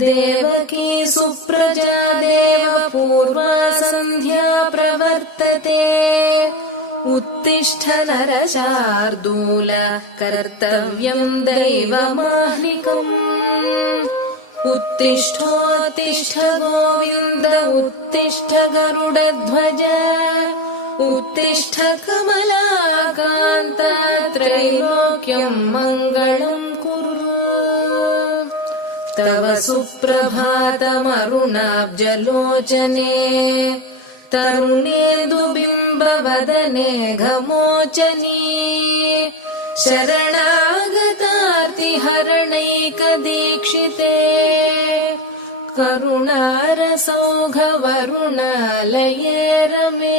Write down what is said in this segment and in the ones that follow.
देवकी सुप्रजा देवपूर्वा सन्ध्या प्रवर्तते उत्तिष्ठ नरशार्दूल कर्तव्यम् दैवमाह्निकम् उत्तिष्ठोत्तिष्ठ गोविन्द उत्तिष्ठ गरुडध्वज उत्तिष्ठ कमलाकान्त त्रैलोक्यम् मङ्गलम् कुरु तव सुप्रभातमरुणाब्जलोचने तरुणेन्दुबिम्बवदने घमोचनी शरणागतार्तिहरणैकदीक्षिते करुणारसौघवरुणालये रमे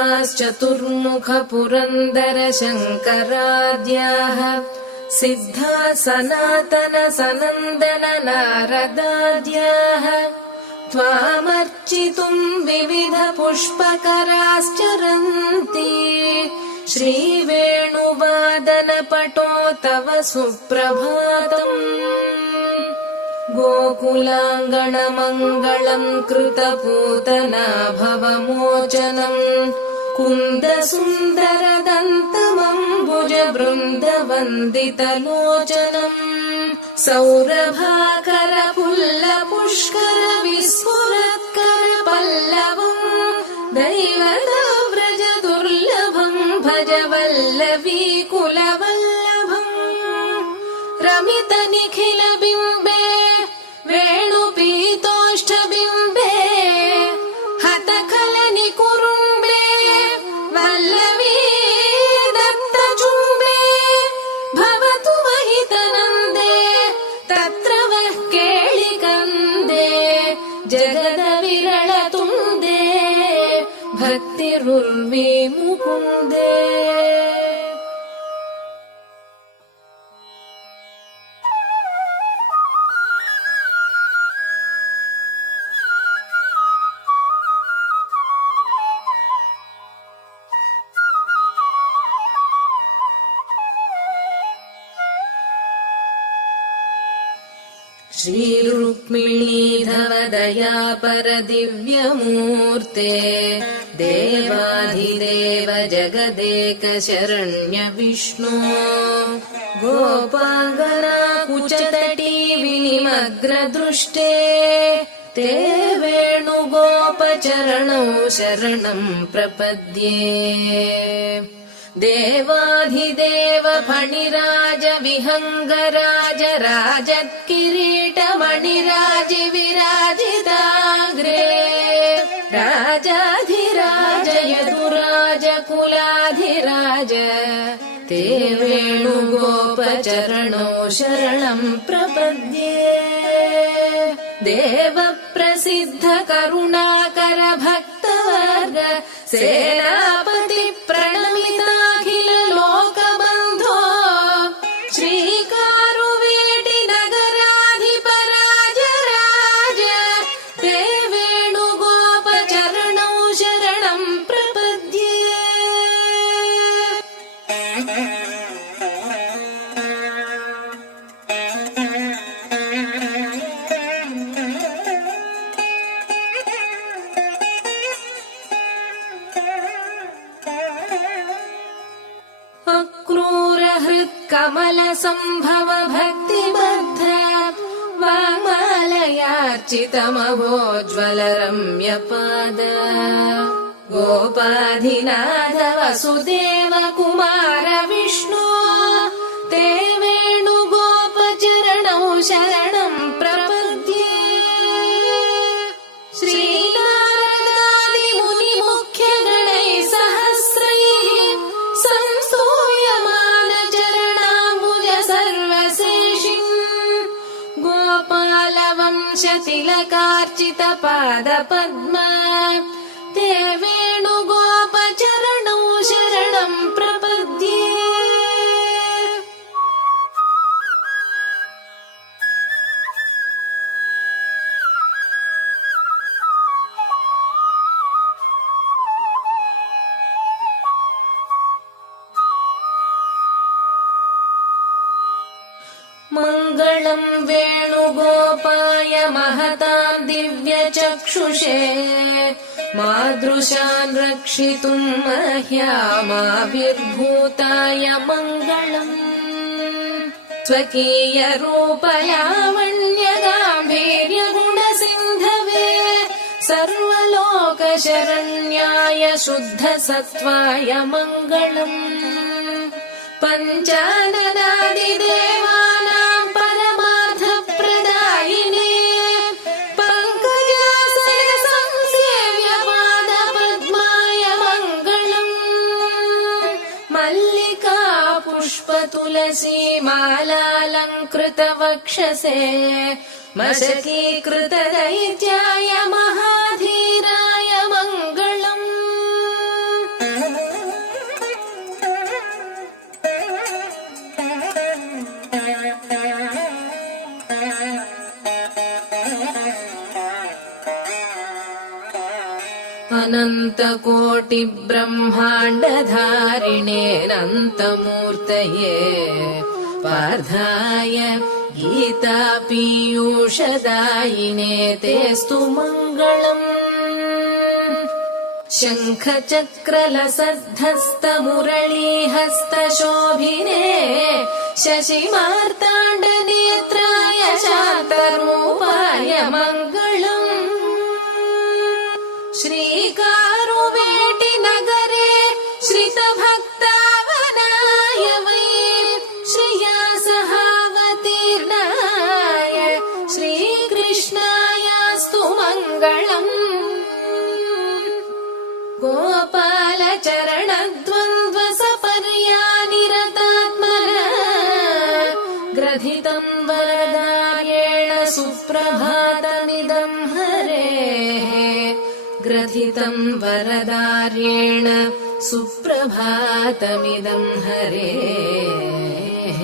देवाश्चतुर्मुख पुरन्दर शङ्कराद्याः सिद्धा सनातन सनन्दन नारदाद्याः त्वामर्चितुम् विविध पुष्पकराश्चरन्ति श्रीवेणुवादनपटो तव सुप्रभातम् गोकुलाङ्गणमङ्गलम् कृतपूतना भवमोचनम् कुन्दसुन्दरदन्तमम्बुज बृन्दवन्दितलोचनम् सौरभाकर पुल्लपुष्कर विस्फुरत्कर पल्लवम् दैवतव्रज दुर्लभम् भज वल्लवी कुलवल्लभम् रमित निखिल बिम्बे वेणुपीतोष्ठबिम्बे हतखलनि कुरुम्बे वल्लवी दत्तचुम्बे भवतु महितनन्दे तत्र वः केळिकन्दे जगद विरलतुन्दे भक्तिरुर्वी मुकुन्दे श्रीरुक्मिणीधव दयापर दिव्यमूर्ते देवाधिदेव जगदेक शरण्य विष्णो गोपाङ्गनाकुचतटी विनिमग्रदृष्टे ते वेणुगोपचरणौ शरणम् प्रपद्ये देवाधिदेव फणिराज विहङ्गराज राजत्किरीटमणिराज विराजिताग्रे राजाधिराज यदुराज कुलाधिराज ते वेणुगोपचरणौ शरणम् प्रपद्ये देव प्रसिद्ध करुणाकर भक्तवर्ग सेनापति प्रणमिताखिल लोकबन्धो श्रीकारुवेटि नगराधिपराज राज ते वेणुगोपचरणौ शरणम् प्रपद्ये अक्रूरहृत्कमल सम्भव भक्तिबद्ध वाङ्मालयार्चितमभोज्ज्वल रम्यपाद गोपाधिनाथ वसुदेव कुमार विष्णु ते वेणुगोपचरणौ शरणम् प्रपद्ये श्रीनारदादि मुनिमुख्यगणैः सहस्रैः संस्तूयमान चरणाम्बुज सर्वशेषिम् गोपालवंशतिलकार्चित पादपद्म ते वेणुगोपचरणौ शरणं प्रपद्ये। मङ्गलं वेणुगोपाय महतां दिव्यचक्षुषे मादृशान् रक्षितुं मह्यामाविर्भूताय मङ्गलम्। स्वकीयरूपलावण्यगाम्भीर्यगुणसिन्धवे सर्वलोकशरण्याय शुद्धसत्त्वाय मङ्गलम्। पञ्चाननादिदेवानां परमार्थप्रदायिने पङ्कजासनसंसेव्यपादपद्माय मङ्गलम्। मल्लिका पुष्पतुलसीमालालङ्कृतवक्षसे मशकीकृतदैत्याय महाधीराय मङ्गलम्। अनन्तकोटिब्रह्माण्डधारिणेऽनन्तमूर्तये पार्थाय गीतापीयूषदायिने तेस्तु मङ्गलम्। शङ्खचक्रलसद्धस्तमुरलीहस्तशोभिने शशिमार्ताण्डनेत्राय शान्तरूपाय मङ्गलम्। श्रीकारुवेटिनगरे श्रितभक्तावनाय वै श्रिया सहावतीर्णाय श्रीकृष्णायास्तु मङ्गलम्। गोपालचरणद्वन्द्वसपर्यानिरतात्मनः ग्रथितं वरदार्येण सुप्रभातमिदं हरेः। ग्रथितं वरदार्येण सुप्रभातमिदं हरेः।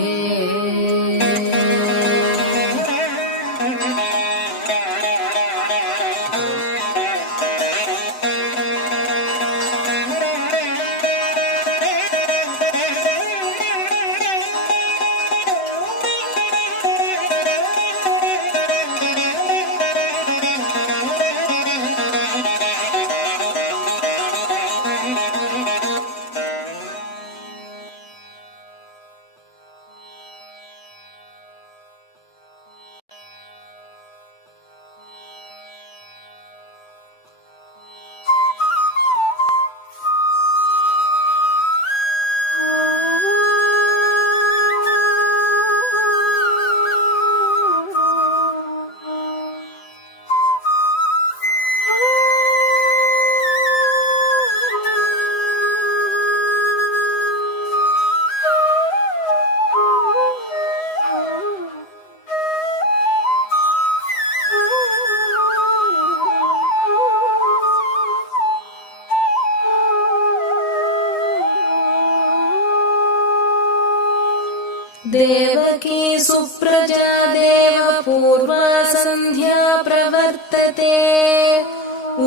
देवकी सुप्रजा देवपूर्वा सन्ध्या प्रवर्तते।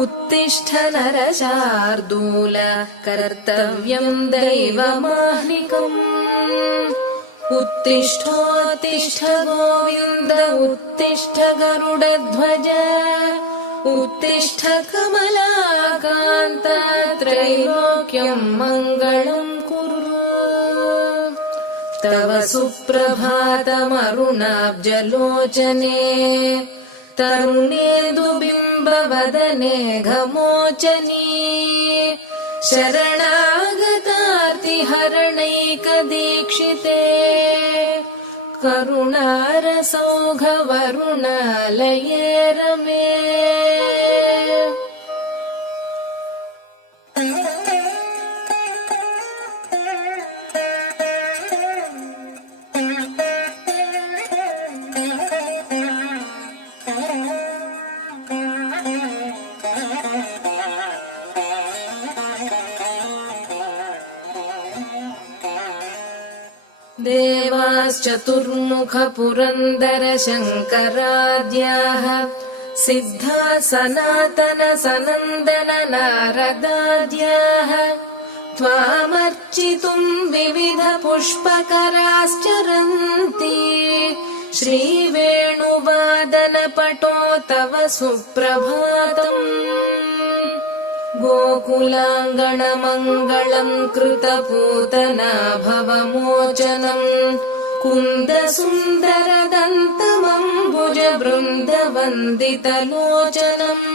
उत्तिष्ठ नरशार्दूल कर्तव्यं दैवमाह्निकम्। उत्तिष्ठोत्तिष्ठ गोविन्द उत्तिष्ठ गरुडध्वज उत्तिष्ठ कमलाकान्त त्रैलोक्यं मङ्गलं कुरु। तव सुप्रभातमरुणाब्जलोचने तरुणेन्दुबिम्बवदने घमोचनी शरणागतार्तिहरणैकदीक्षिते करुणारसौघवरुणालये रमे। देवाश्चतुर्मुख पुरन्दर शङ्कराद्याः सिद्धा सनातन सनन्दन नारदाद्याः त्वामर्चितुम् विविध पुष्पकराश्चरन्ति श्रीवेणुवादनपटो तव सुप्रभातम् गोकुलाङ्गणमङ्गलम् कृतपूतना भवमोचनम् कुन्दसुन्दरदन्तमम्बुज बृन्दवन्दितलोचनम्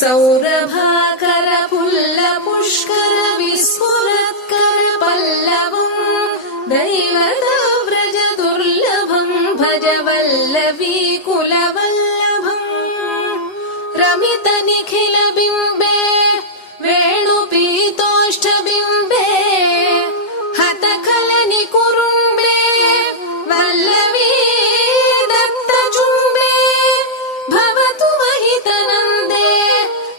सौरभाकर पुल्ल पुष्कर विस्फुरत्कर पल्लवम् दैवतव्रज दुर्लभम् भज वल्लवी कुलवल्लभम् रमित निखिल बिम्बे वेणुपीतोष्ठबिम्बे हतखलनि कुरुम्बे वल्लवी दत्तचुम्बे भवतु महितनन्दे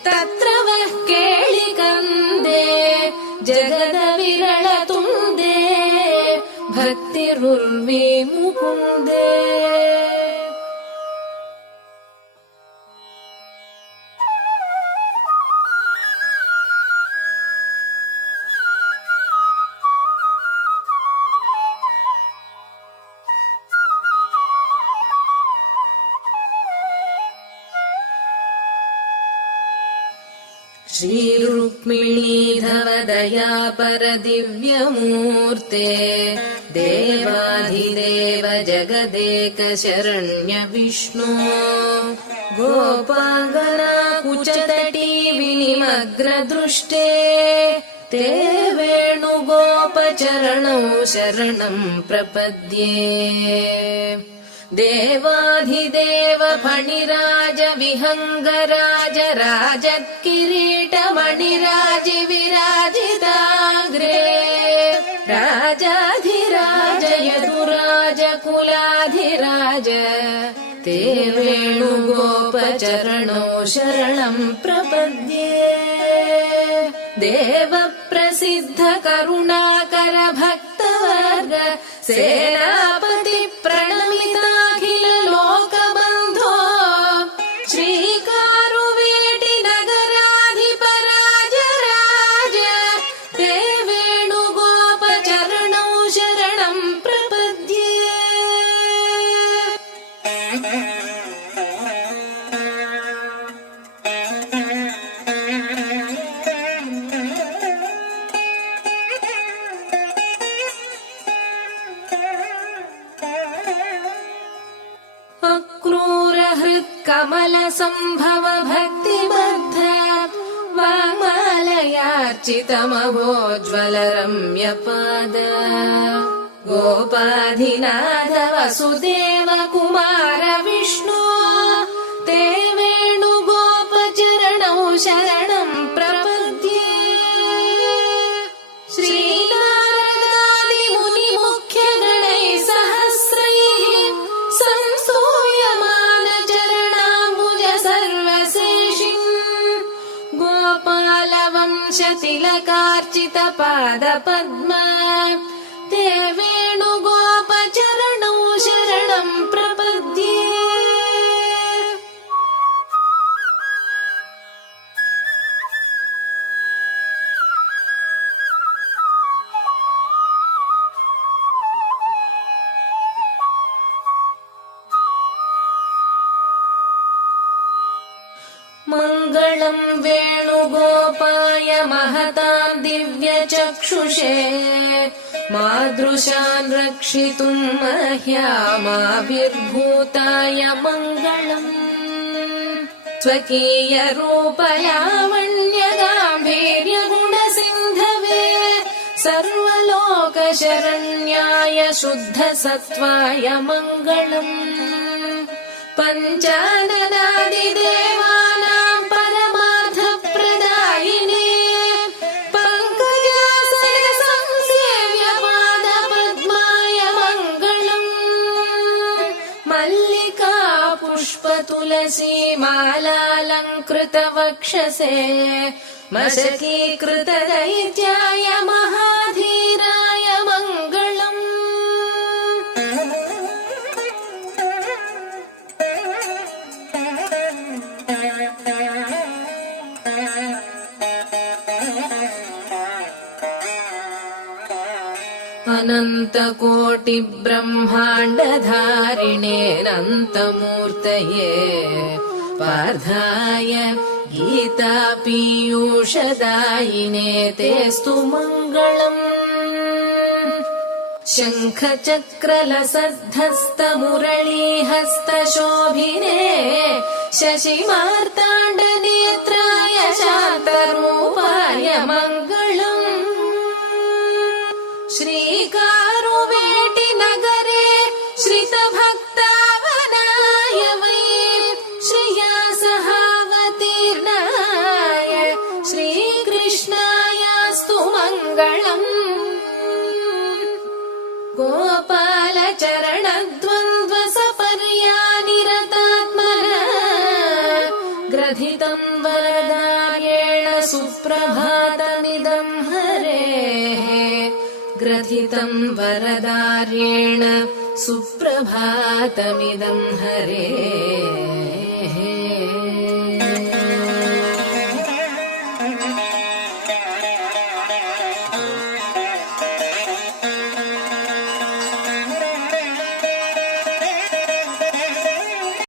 तत्र वः केळिकन्दे जगद विरलतुन्दे भक्तिरुर्वी मुकुन्दे श्रीरुक्मिणीधव दयापर दिव्यमूर्ते देवाधिदेव जगदेक शरण्य विष्णो गोपाङ्गना कुचतटी विनिमग्रदृष्टे ते वेणुगोपचरणौ शरणम् प्रपद्ये देवाधिदेव फणिराज विहङ्गराज राजत्किरीटमणिराज विराजिताग्रे राजाधिराज यदुराज कुलाधिराज ते वेणुगोपचरणौ शरणम् प्रपद्ये देव प्रसिद्ध करुणाकर भक्तवर्ग सेनापति प्रणमिताखिल लोकबन्धो श्रीकारुवेटि नगराधिपराज राज ते वेणुगोपचरणौ शरणम् प्रपद्ये अक्रूर हृत्कमल सम्भव भक्तिबद्ध वामालयार्चितमभोज्ज्वल रम्यपाद गोपाधिनाथ वसुदेव कुमार विष्णु ते वेणुगोपचरणौ शरणम् प्रपद्ये श्रीनारदादिमुनिमुख्यगणैः सहस्रैः संस्तूयमान चरणाम्बुज सर्वशेषिन् गोपालवंश तिलकार्चित पादपद्म ते वेणुगोपचरणौ शरणम् प्रपद्ये मङ्गलम् वेणुगोपाय महताम् दिव्यचक्षुषे मादृशान् रक्षितुम् मह्यामाविर्भूताय मङ्गलम् स्वकीय रूपलावण्य गाम्भीर्यगुणसिन्धवे सर्वलोकशरण्याय शुद्ध सत्त्वाय मङ्गलम् पञ्चाननादिदेवानाम् परमार्थप्रदायिने पङ्कजासन संसेव्य पादपद्माय मङ्गलम् मल्लिका पुष्पतुलसी मालालङ्कृत वक्षसे मशकीकृत दैत्याय महाधीराय मङ्गलम् अनन्तकोटिब्रह्माण्डधारिणेऽनन्तमूर्तये पार्थाय गीतापीयूषदायिने तेऽस्तु मङ्गलम्। शङ्खचक्रलसद्धस्तमुरलीहस्तशोभिने शशिमार्ताण्डनेत्राय शान्तरूपाय मङ्गलम्। श्रीकारुवेटिनगरे श्रितभक्तावनाय वै श्रिया सहावतीर्णाय श्रीकृष्णायास्तु मङ्गलम्। गोपालचरणद्वन्द्वसपर्यानिरतात्मनः ग्रथितं वरदार्येण सुप्रभातमिदं हरेः ग्रथितं वरदार्येण सुप्रभातमिदं हरेः।